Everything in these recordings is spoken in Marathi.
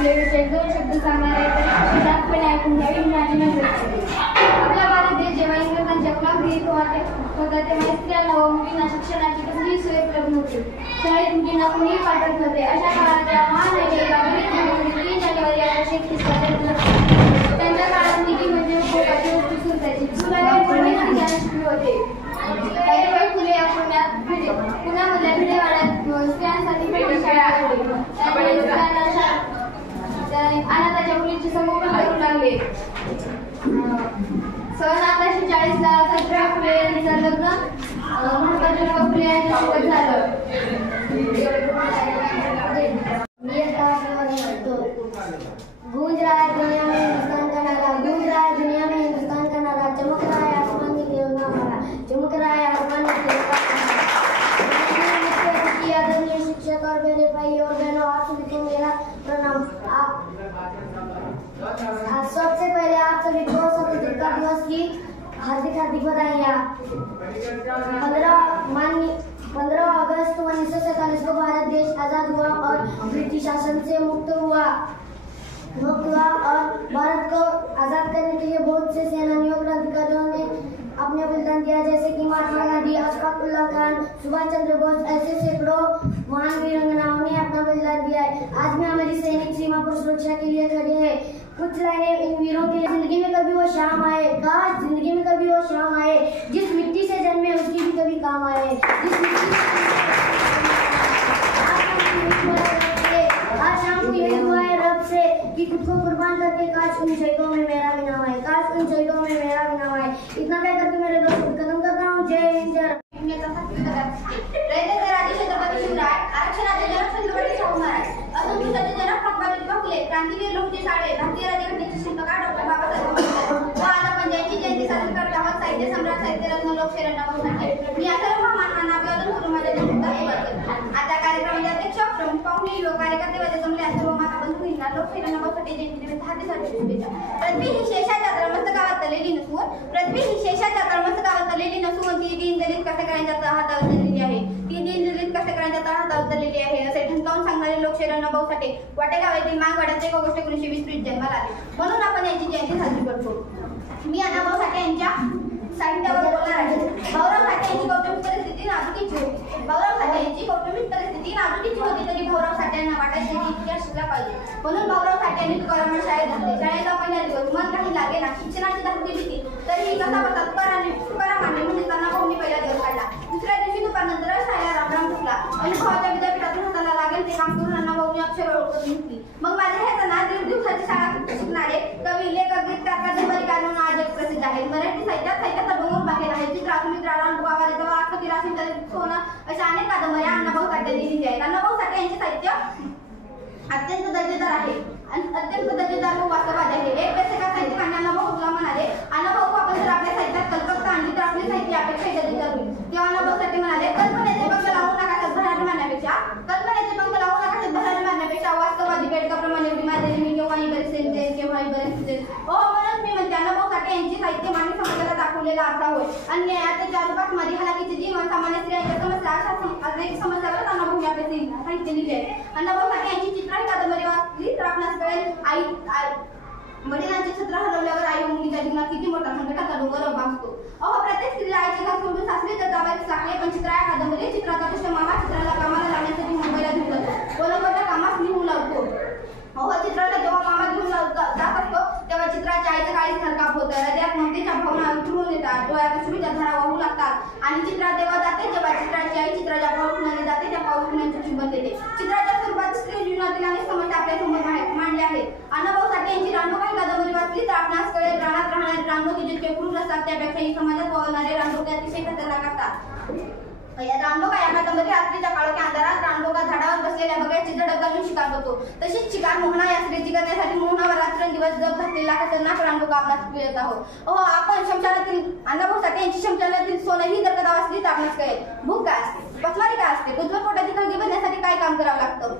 फुलेविषयी 2 शब्द सांगणार आहे तर जातपणे ऐकून घ्यावी माझी विनंती. आपला भारत देश जेव्हा इंग्रजांच्या गुलामगिरीत होता तेव्हा स्त्रियांना व मुलींना शिक्षणाची कसलीही सोय उपलब्ध नव्हती. शाळेत मुलींना कोणीही पाठवत नव्हते. अशा काळात त्या महान नायिका 3 जानेवारी 1831 त्यांच्या काळात मुलगी म्हणजे उपयोगाची वस्तू सुरू फुलाबाई पुणे शिकले होते. सावित्रीबाई फुले या पुण्यामधल्या भिडेवाड्यात स्त्रियांसाठी पेटी शाळा आढळली. अनाथाच्या मुलींचे संगोपन करू लागले. सन 1840 ला सावित्रीबाई फुले यांचं लग्न महात्मा फुले यांच्यासोबत झालं. गूंज रहा है दुनिया में हिंदुस्तान का नारा, गूंज रहा है दुनिया में हिंदुस्तान का नारा, चमक रहा है आसमान में तिरंगा हमारा, चमक रहा है आसमान में तिरंगा हमारा। आदरणीय शिक्षक और मेरे भाई और बहनों, आप सभी को मेरा प्रणाम। सबसे पहले आप सभी को स्वतंत्रता दिवस की हार्दिक बधाइयाँ। 15 अगस्त 1947 को भारत देश आजाद हुआ और ब्रिटिश शासन से मुक्त हुआ और भारत को आजाद करने के लिए बहुत से सेनानियों क्रांतिकारियों ने अपने बलिदान दिया, जैसे कि महात्मा गांधी, अशफाक उल्लाह खान, सुभाष चंद्र बोस, ऐसे सैकड़ों महान वीरांगनाओं ने अपना बलिदान दिया है। आज भी हमारी सैनिक सीमा पर सुरक्षा के लिए खड़े हैं। कुछ लाइनें इन वीरों के लिए। जिंदगी में कभी वो शाम आए, काश जिंदगी में कभी वो शाम आए, जिस मिट्टी से जन्मे उसकी भी कभी काम आए। आज शाम को यही दुआ है रब से कि खुद को कुर्बान करके काश उन शहीदों में मेरा भी नाम आए, काश उन शहीदों में मेरा भी नाम आए। इतना कह करके मेरे दोस्त खत्म करता हूँ। जय हिंद जय छत्रपती शिवराय, आरक्षणाचे जनक छत्रपती शाहू महाराज, असंतोषाचे जनक महात्मा ज्योतिबा फुले, क्रांतिवीर लोकशाही साळे, भारतीय राज्यघटनेचे शिल्पकार डॉक्टर बाबासाहेब आंबेडकर व आता आपण ज्यांची जयंती साजरी करत आहोत साहित्य सम्राट साहित्यरत्न लोकशाहीर अण्णाभाऊ साठे, मी या सर्व महामानवांना अभिवादन करून माझ्या जन्मदिनाचा सुरुवात करतो। आता कार्यक्रमाचे अध्यक्ष प्रमुख पाहुणे युवक कार्यकर्ते व जमले सर्व माता बंधूंना लोकशाहीर अण्णाभाऊ साठे जयंतीनिमित्त हार्दिक शुभेच्छा। पृथ्वी ही शेषाच्या तळमस्तकावर तळलेली नसून ती दीनदलित कष्टकऱ्यांच्या तळहातावर तळलेली आहे, असे ठणकावून सांगणारे लोकशाहीर अण्णाभाऊ साठे वाटेगाव येथील मागवाड्यात 1 ऑगस्ट 1920 जन्माला आले, म्हणून आपण यांची जयंती साजरी करतो। मी अण्णाभाऊ साठे यांच्या साहित्यावर बोलणार आहे। भाऊराव साठे यांची कौटुंबिक परिस्थिती नाजुकीची होती, तरी भाऊराव साठे यांना वाटायचे की इतिहास शिकला पाहिजे, म्हणून भाऊराव साठे यांनी तुकाराम शाळेत घातले। शाळेचा पहिला दिवस मन काही लागे ना, शिक्षणाची धाकटी भीती, तरीही कसा बसा तुकारामांनी म्हणजे अण्णाभाऊंनी पहिला दिवस काढला। दुसऱ्या दिवशी दुपारनंतर शाळेला रामराम ठोकला आणि भावाच्या विद्यापीठातून हाताला लागेल ते काम करून अण्णाभाऊंनी अक्षर ओळखत घेतली। मग माझ्या ह्याचा ना 1.5 दिवसाची शाळा शिकणारे कवी, लेखक, गीतकार, कादंबरीकार म्हणून आज जग प्रसिद्ध आहेत। मराठी साहित्याचा डोंगर बाहेर आहे। सोनं अशा अनेक कादंबऱ्या अण्णाभाऊ साठे लिहिलेल्या आहेत। अण्णाभाऊ साठे यांचे साहित्य अत्यंत दर्जेदार आहे व वास्तववादी आहे। एक दशकात साहित्यिकांनी अण्णाभाऊ तुला म्हणाले, अण्णाभाऊ आपण जर आपल्या साहित्यात कल्पकता आणली तर आपले साहित्य अपेक्षा दर्जेदार होईल। तेव्हा अण्णाभाऊ साठे म्हणाले, कल्पनेचे पंख लावून आकाशात भरारी मारण्यापेक्षा वास्तववादी बेडकाप्रमाणे उडी मारलेली मी केव्हाही बरेच म्हणून मी म्हणते अण्णाभाऊ साठे यांचे साहित्य मानवी समाजाला दाखवलेला आरसा होय। अन्याय, अत्याचार, रूपात हलाखीचे जीवन, सामान्य स्त्रियांच्या समस्या अशा अनेक समस्यावर अण्णाभाऊ आपले साहित्य लिहिले आहे। अण्णाभाऊ साठे यांची चित्रही कादंबरी वाचली तर आपणास कळेल वडिलांचे छत्र हरवल्यावर आई व मुलीच्या जीवनात किती मोठा संकटाचा डोंगर भासतो। प्रत्येक स्त्रीला आईचे घर सोडून सासरी तर जावयाच लागले, पण चित्रा या कादंबरी चित्राचा कृष्ण मामा चित्राला कामाला लावण्यासाठी मुंबईला घेऊन जातो, कोलंबोच्या कामास निघून लावतो। चित्राला जेव्हा मामा घेऊन जात असतो तेव्हा चित्राच्या आईचं काही थरकाप होतं, हृदयात ममतेच्या भावना उठून येतात, डोळ्यात अश्रूच्या धारा वाहू लागतात आणि चित्रा तेव्हा जाते जेव्हा चित्राची आई चित्राच्या पाऊलखुणाने जाते, त्या पाऊलखुणांची चुंबन देते। चित्राच्या स्वरूपात स्त्री जीवनातील अनेक समस्या आपल्या समोर मांडल्या आहेत। अण्णाभाऊ साठे यांची रानडोका कादंबरी वाचली तर आपणास कळेल रानात राहणारे रानडोके जितके क्रूर असतात त्यापेक्षा ही समाजात वावरणारे रानडोके अतिशय खतरनाक असतात। रानडोका या कादंबरी रात्रीच्या काळोख्या अंधारात रानडोका झाडावर बसलेल्या बघायची झडप घालून शिकार करतो। तशीच शिकार मोहना या स्त्रीची करण्यासाठी मोहनावर रात्रंदिवस जप घातलेला खतरनाक रानडोका आपणास मिळत आहोत। आपण शमशानातील अण्णाभाऊ साठे यांची शमशानातील सोनं ही जर कथा वाचली तर आपणास कळेल भूक काय असते, पचमारी काय असते, उज्ज्वल पोटाची खळगी भरण्यासाठी काय काम करावं लागतं।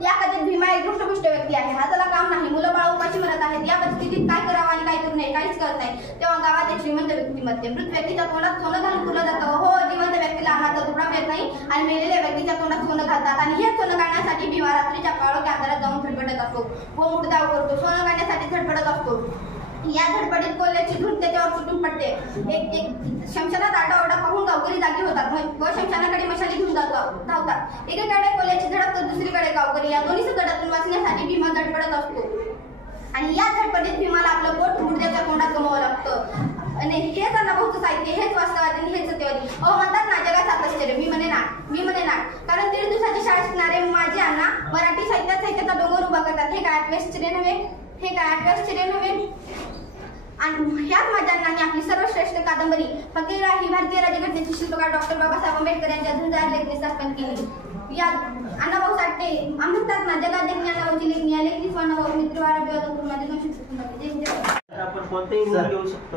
या कथेत भीमा एक दृष्टपुष्ट व्यक्ती आहे, हाताला काम नाही, मुलं बाळ उपाशी मरत आहेत। या परिस्थितीत काय करावं आणि काय करू नये काहीच कळत नाही। तेव्हा गावात एक श्रीमंत व्यक्तीमध्ये मृत व्यक्तीच्या तोंडात सोनं घालून फुलं जातं। जिवंत व्यक्तीला अन्नाचा तुकडा मिळत नाही आणि मेलेल्या व्यक्तीच्या तोंडात सोनं घालतात आणि हेच सोनं काढण्यासाठी भेवा रात्रीच्या काळोख्या अंधारात जाऊन धडपडत असतो व मुडदाव करतो. सोनं काढण्यासाठी धडपडत असतो. या धडपडीत कोल्ह्याची धून त्याच्यावर सुटून पडते. एक शमशानात आरडाओरडा पाहून गावकरी जागी होतात व शमशानाकडे मशाली घेऊन धावतात. एकीकडे कोल्ह्याची धडक तर दुसरीकडे गावकरी. या दोन्ही संकटातून वाचण्यासाठी भीमा धडपडत असतो आणि या धडपडीत भीमाला आपलं पोट मुडद्याच्या तोंडात गमावं लागतं. आणि हेच अनुभवचं साहित्य, हेच वास्तववादी आणि हेच सत्यवादी. म्हणतात ना जगात सात आश्चर्य. मी म्हणे ना कारण 1.5 दिवसाची शाळा शिकणारे माझे अण्णा मराठी साहित्याचा डोंगर उभा करतात. हे काय आश्चर्य नव्हे. आणि ह्याच माझ्या अण्णांनी आपली सर्वश्रेष्ठ कादंबरी फकीरराव ही भारतीय राज्यघटनेची शिल्पकार डॉक्टर बाबासाहेब आंबेडकर यांच्या झुंजार लेखणी स्थापन केली. या अण्णाभाऊ साठे म्हणतात ना जगात देखणी अण्णाभाऊची लेखणी या लेखनी अण्णाभाऊ मित्र वाराभिवादन करून माझे संक्षिप्त आपण कोणतेही रूम घेऊ शकतो.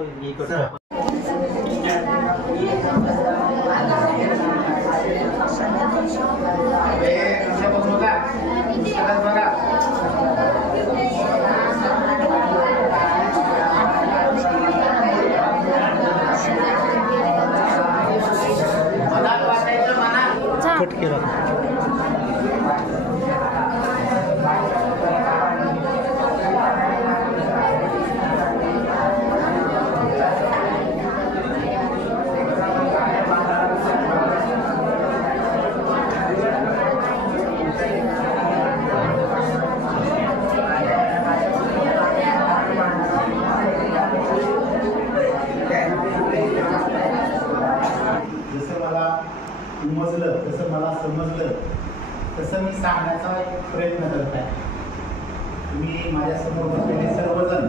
कट केला. जसं मला समजलं तसं मी सांगण्याचा प्रयत्न करत आहे. तुम्ही माझ्यासमोर बसलेले सर्वजण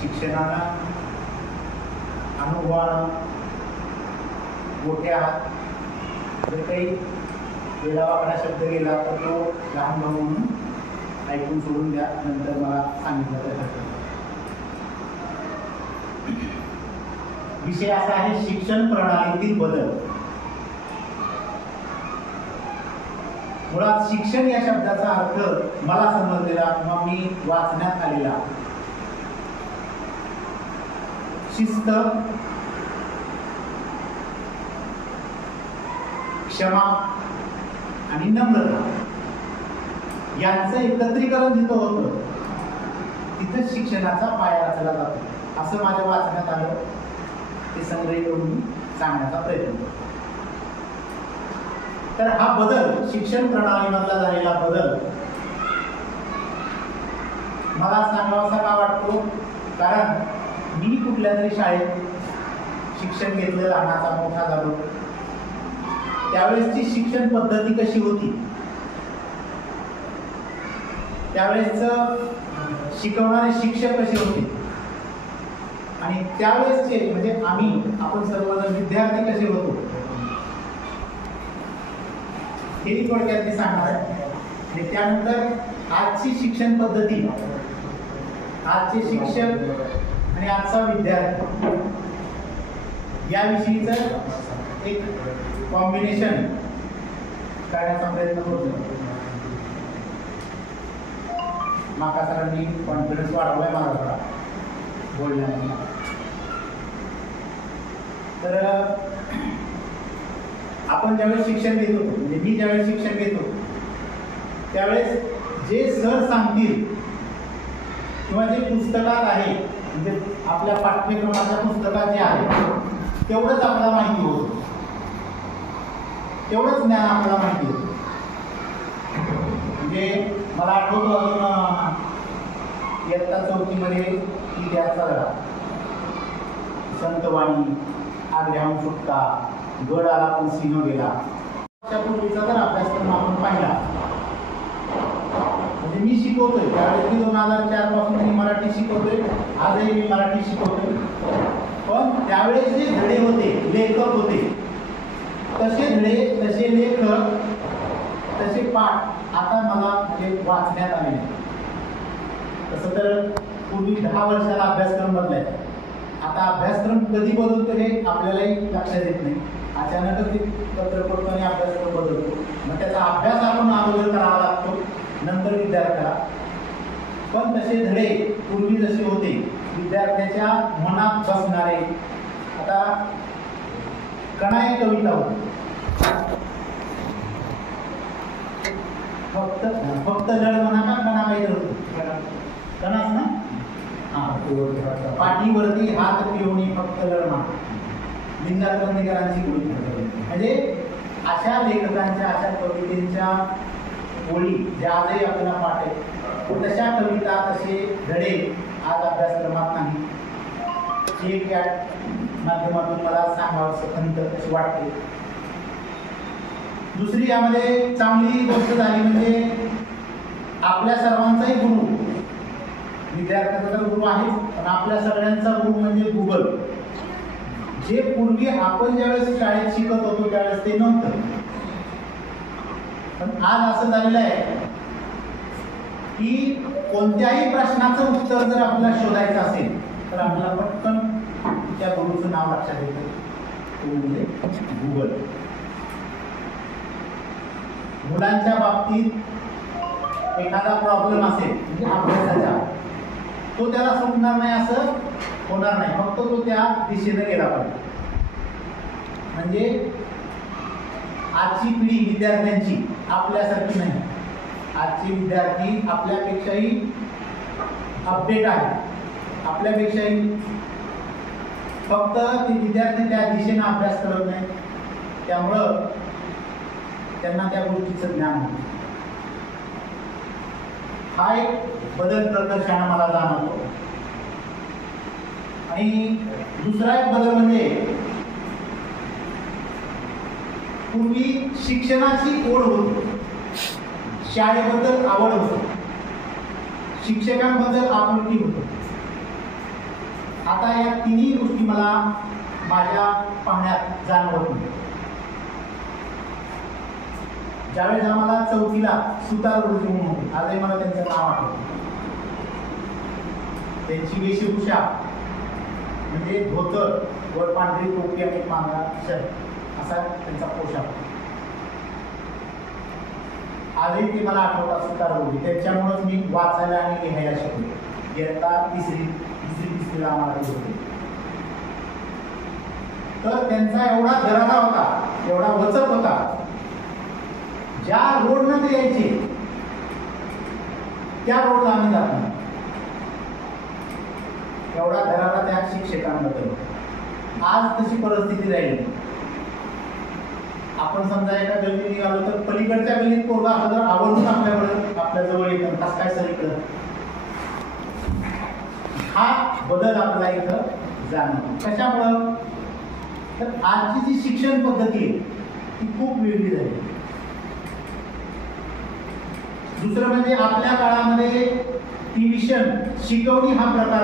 शिक्षणानं, अनुभवानं मोठे आहात. जर काही वेळावाकडा शब्द गेला तर तो लहान भाऊ म्हणून ऐकून सोडून द्या. नंतर मला सांगितलं तर विषय असा आहे शिक्षण प्रणालीतील बदल. मुळात शिक्षण या शब्दाचा अर्थ मला समजलेला किंवा मी वाचण्यात आलेला शिस्त, क्षमा आणि नम्रता यांचं एकत्रीकरण जिथं होतं तिथं शिक्षणाचा पाया रचला जातो असं माझ्या वाचण्यात आलं. ते संग्रह करून मी सांगण्याचा प्रयत्न करतो. तर हा बदल, शिक्षण प्रणालीमधला झालेला बदल मला सांगावासा का वाटतो? कारण मी कुठल्या तरी शाळेत शिक्षण घेतलं, लहानाचा मोठा झालो. त्यावेळेसची शिक्षण पद्धती कशी होती, त्यावेळेस शिकवणारे शिक्षक कसे होते आणि त्यावेळेसचे म्हणजे आपण सर्वजण विद्यार्थी कसे होतो हे थोडक्यात मी सांगणार आहे. आणि त्यानंतर आजची शिक्षण पद्धती, आजचे शिक्षक आणि आजचा विद्यार्थी याविषयीचं एक कॉम्बिनेशन करण्याचा प्रयत्न करतो. माका सरांनी कॉन्फिडन्स वाढवलाय माझा बोलण्याने. तर आपण ज्यावेळेस शिक्षण घेत होतो, म्हणजे मी ज्यावेळेस शिक्षण घेतो त्यावेळेस जे सर सांगतील किंवा जे पुस्तकात आहे, म्हणजे आपल्या पाठ्यक्रमाच्या पुस्तकात जे आहे तेवढंच आपल्याला माहिती होतं, तेवढंच ज्ञान आपल्याला माहिती होतं. म्हणजे मला आठवतो अजून इयत्ता 4मध्ये इतिहासचा धडा, संतवाणी, आग्र्याहून सुटका, गड आला पण सिंह गेला, त्यापूर्वीचा जर अभ्यासक्रम आपण पाहिला, म्हणजे मी शिकवतोय त्यावेळेस मी 2004 पासून मी मराठी शिकवतोय, आजही मी मराठी शिकवतोय. पण त्यावेळेस जे धडे होते, लेखक होते, तसे धडे, तसे लेखक, तसे पाठ आता मला म्हणजे वाचण्यात आले. तसं तर पूर्वी 10 वर्षाला अभ्यासक्रम बदलायचा. आता अभ्यासक्रम कधी बदलतो हे आपल्यालाही लक्षात येत नाही. अचानकच ते पत्र पडतो आणि अभ्यासक्रम बदलतो. मग त्याचा अभ्यास आपण अगोदर करावा लागतो, नंतर विद्यार्थ्याला. पण तसे धडे पूर्वी जसे होते विद्यार्थ्याच्या मनात बसणारे. आता कणा एक कविता होती, फक्त फक्त लढ म्हणा का कणा काही होतं कणाच ना हा पाठीवरती हात ठेवणी फक्त लढ म्हणा लिंगाकरणीकरांची गोळी म्हणजे अशा लेखकांच्या अशा कवितेच्या ओळी ज्या आजही आपल्याला पाठ आहेत तशा कविता तसे धडे आज अभ्यासक्रमात नाही एक या माध्यमातून मला सांगावंसं खंत अशी वाटते. दुसरी यामध्ये चांगली गोष्ट झाली म्हणजे आपल्या सर्वांचाही गुरु विद्यार्थ्यांचा तर गुरु आहेच पण आपल्या सगळ्यांचा गुरु म्हणजे गुगल. जे पूर्वी आपण ज्यावेळेस शाळेत शिकत होतो त्यावेळेस ते नव्हतं पण आज असं झालेलं आहे की कोणत्याही प्रश्नाचं उत्तर जर आपल्याला शोधायचं असेल तर आपल्याला पटकन त्या गुरुचं नाव लक्षात येतं तो म्हणजे गुगल. मुलांच्या बाबतीत एखादा प्रॉब्लेम असेल म्हणजे अभ्यासाचा तो त्याला सुटणार नाही असं होणार नाही फक्त तो त्या दिशेने गेला पाहिजे. म्हणजे आजची पिढी विद्यार्थ्यांची आपल्यासारखी नाही. आजचे विद्यार्थी आपल्यापेक्षाही अपडेट आहे आपल्यापेक्षाही फक्त ते विद्यार्थी त्या दिशेने अभ्यास करत नाही त्यामुळं त्यांना त्या गोष्टीचं ज्ञान होतं. हा एक बदल प्रकर्षाने मला जाणवतो. आणि दुसरा एक बदल म्हणजे पूर्वी शिक्षणाची ओढ होती शाळेबद्दल आवड होती शिक्षकांबद्दल आपुलकी होती. आता या तिन्ही गोष्टी मला माझ्या पाहण्यात जाणवत नाही. ज्यावेळेस आम्हाला चौथीला सुतार गुरुजी म्हणून होते आजही मला त्यांचं नाव आठवतं. त्यांची वेशभूषा म्हणजे धोतर वर पांढरी टोपी आणि पांढरा शर्ट असा त्यांचा पोशाख. आजही ते मला आठवतात सुतार गुरुजी. त्याच्यामुळेच मी वाचायला आणि लिहायला शिकलो. इयत्ता तिसरीला आम्हाला ते होते. तर त्यांचा एवढा दरारा होता एवढा वचक होता ज्या रोडनं ते यायचे त्या रोडला आम्ही जात नाही एवढा दरारा त्या शिक्षकांबद्दल. आज तशी परिस्थिती राहिली. आपण समजा एका गल्लीत निघालो तर पलीकडच्या गल्लीत पोरगा असं जर आवडून आपल्या जवळ येतं कसं काय सगळीकडं. हा बदल आपला इथं जाणवतो. कशामुळं तर आजची जी शिक्षण पद्धती आहे ती खूप वेगळी झाली. दुसरं म्हणजे आपल्या काळामध्ये ट्युशन शिकवणी हा प्रकार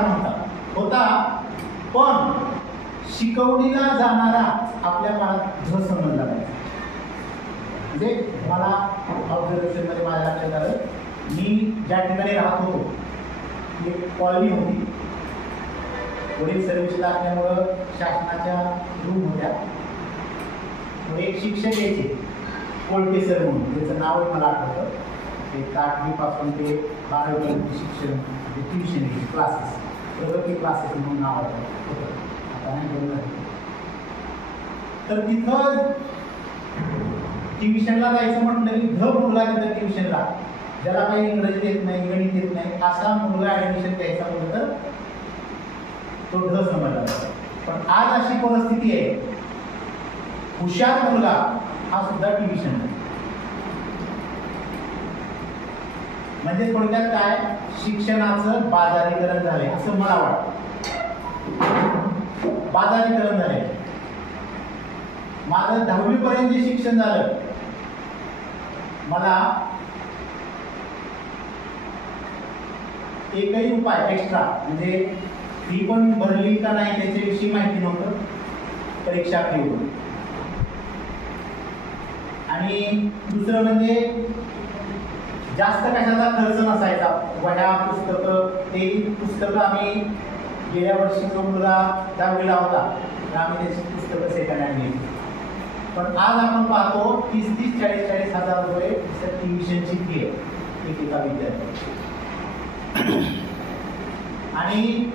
होता पण शिकवणीला जाणारा आपल्या काळात ध समजला जायचा. म्हणजे मला ऑब्झर्वेशनमध्ये माझ्या लक्षात आलं मी ज्या ठिकाणी राहत होतो एक कॉलनी होती. वडील सर्व्हिसला असल्यामुळं शासनाच्या रूम होत्या. एक शिक्षक यायचे कोळके सर म्हणून त्याचं नावही मला आठवतं. ते 8वी पासून ते 12वी पर्यंत शिक्षण म्हणजे ट्युशन क्लासेस प्रगती क्लासेस म्हणून नाव होतं. आता नाही बोललं. तर तिथं ट्युशनला जायचं म्हटलं की मुलगा तिथं ट्युशनला ज्याला काही इंग्रजी येत नाही गणित येत नाही असा मुलगा ऍडमिशन घ्यायचा म्हटलं तर तो ढ समजला जातो. पण आज अशी परिस्थिती आहे हुशार मुलगा हा सुद्धा ट्युशन. म्हणजे थोडक्यात काय शिक्षणाचं बाजारीकरण झालंय असं मला वाटतं. बाजारीकरण झालंय. माझं 10वी पर्यंत जे शिक्षण झालं मला एकही उपाय एक्स्ट्रा म्हणजे फी पण भरली का नाही त्याच्याविषयी माहिती नव्हतं. परीक्षा फी होती. आणि दुसरं म्हणजे जास्त कशाचा खर्च नसायचा. वह्या पुस्तकं ते पुस्तकं आम्ही गेल्या वर्षी जो मुलगा 10वीला होता तर आम्ही त्याची पुस्तकं सेकंड हँड घेतली. पण आज आपण पाहतो 30-40 हजार रुपये ट्युशनची फी आहे एका विद्यार्थी. आणि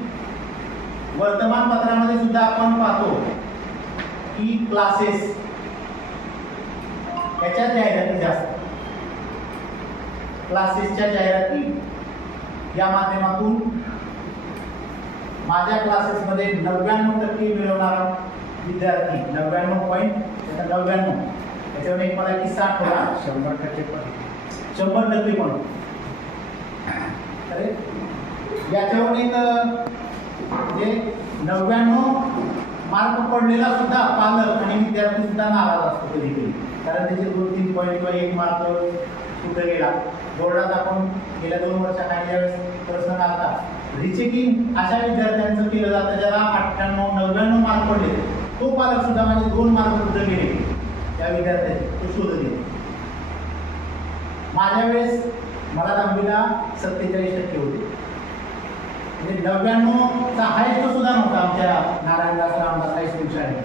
वर्तमानपत्रामध्ये सुद्धा आपण पाहतो की क्लासेस याच्यात जाहिराती जास्त. क्लासेसच्या जाहिराती या माध्यमातून माझ्या क्लासेसमध्ये 99% मिळवणारा विद्यार्थी 99.99 त्याच्यावर एक मला किस्सा आठवला 100% पण अरे याच्यावर एक जे 99 मार्क पडलेला सुद्धा पालक आणि विद्यार्थी सुद्धा नाराज असतो कधी कधी, कारण त्याचे 2-3 पॉईंट किंवा 1 मार्क कुठे गेला. बोर्डात आपण गेल्या 2 वर्षाखाली ज्यावेळेस प्रश्न आला रिचेकिंग अशा विद्यार्थ्यांचं केलं जातं ज्याला 98-99 मार्क पडले, तो पालक सुद्धा माझे 2 मार्क कुठे गेले त्या विद्यार्थ्याचे तो शोध घेतो. माझ्या वेळेस मला 10वीला 47% होते, म्हणजे 99चा हायस्ट सुद्धा नव्हता आमच्या नारायणदास रामदास हायस्कूल शाळेत.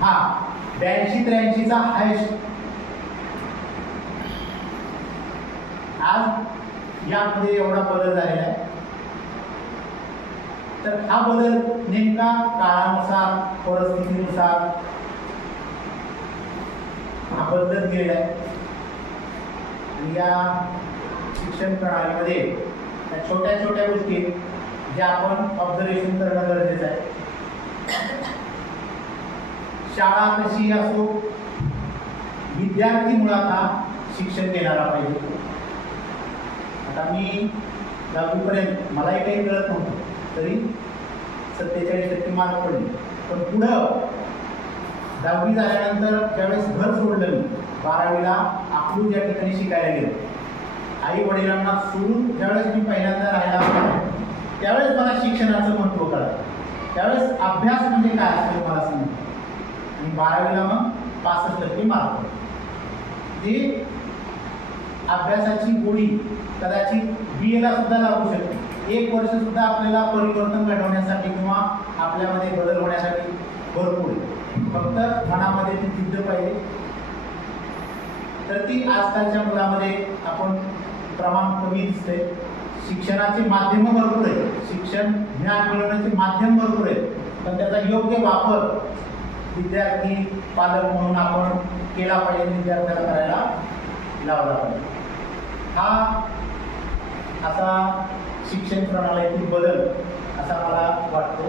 हा 82-83चा हायस्ट. आज यामध्ये एवढा बदल झालेला आहे. तर हा बदल नेमका काळानुसार परिस्थितीनुसार हा बदलत गेलेला आहे. आणि या शिक्षण प्रणालीमध्ये छोट्या छोट्या गोष्टी ज्या आपण ऑब्झर्वेशन करणं गरजेचं आहे. शाळा कशी असो, विद्यार्थी मुळात हा शिक्षण घेणारा पाहिजे. आता मी 10वीपर्यंत मलाही काही कळत नव्हतं, तरी 47% मार्क पडले. पण पुढं 10वी झाल्यानंतर ज्यावेळेस घर सोडलं मी, 12वीला अकलूज या ठिकाणी शिकायला गेलो. आई वडिलांना सोडून ज्यावेळेस मी पहिल्यांदा राहायला त्यावेळेस मला शिक्षणाचं महत्त्व कळलं. त्यावेळेस अभ्यास म्हणजे काय असतं मला सांगितलं. आणि 12वीला मग 65% मार्क पडले. ते अभ्यासाची गोडी कदाचित BA सुद्धा लागू शकते. 1 वर्ष सुद्धा आपल्याला परिवर्तन घडवण्यासाठी किंवा आपल्यामध्ये बदल होण्यासाठी भरपूर आहे. फक्त मनामध्ये ती जिद्द पाहिजे. तर ती आजकालच्या मुलामध्ये आपण प्रमाण कमी दिसते. शिक्षणाचे माध्यम भरपूर आहे, शिक्षण ज्ञान मिळवण्याचे माध्यम भरपूर आहे, पण त्याचा योग्य वापर विद्यार्थी पालक म्हणून आपण केला पाहिजे, विद्यार्थ्याला करायला लावला पाहिजे. हा असा शिक्षण प्रणालीतील बदल असा मला वाटतो.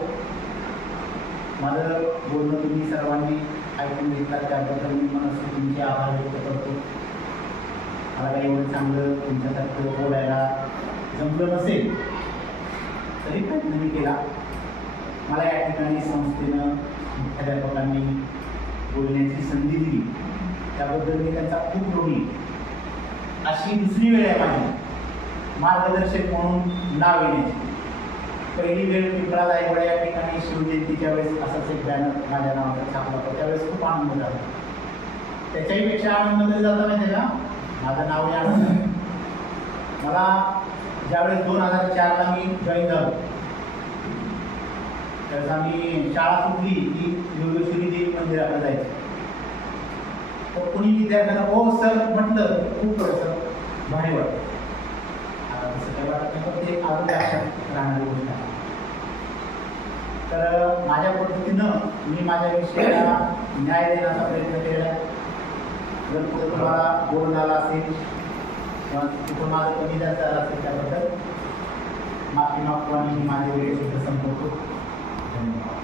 माझं बोलणं तुम्ही सर्वांनी ऐकून घेतलं त्याबद्दल मी मनस्वी तुमचे आभार व्यक्त करतो. मला काही एवढं चांगलं तुमच्यासारखं बोलायला जमलं नसेल तरी प्रयत्न मी केला. मला या ठिकाणी संस्थेनं मुख्याध्यापकांनी बोलण्याची संधी दिली त्याबद्दल मी त्यांचा खूप ऋणी. अशी दुसरी वेळ आहे माझी मार्गदर्शक म्हणून नाव येण्याची. पहिली वेळ पिंपळा दायगोडा या ठिकाणी शिवजयंतीच्या वेळेस असाच एक बॅनर माझ्या नावाचा छापला होता. त्यावेळेस खूप आनंद झाला. त्याच्याही पेक्षा आनंद कधी जाता माहिती का, माझं नाव या आनंद. मला ज्यावेळेस 2004ला मी जॉईन झालो त्यावेळेस आम्ही शाळा सुटली की योगेश्वरी देवी मंदिराकडे जायचं. तर कोणी विद्यार्थ्यांना हो सर म्हटलं खूप सर भारी वाटतं. आता तसं काही वाटत नाही, पण ते अजून लक्षात राहणारी गोष्ट आहे. तर माझ्या पद्धतीनं मी माझ्या विषयाला न्याय देण्याचा प्रयत्न केलेला आहे. जर कुठे तुम्हाला बोर झाला असेल किंवा कुठं माझं कमी जास्त झालं असेल त्याबद्दल माफी मागतो आणि माझे वेळ सुद्धा संपवतो. धन्यवाद.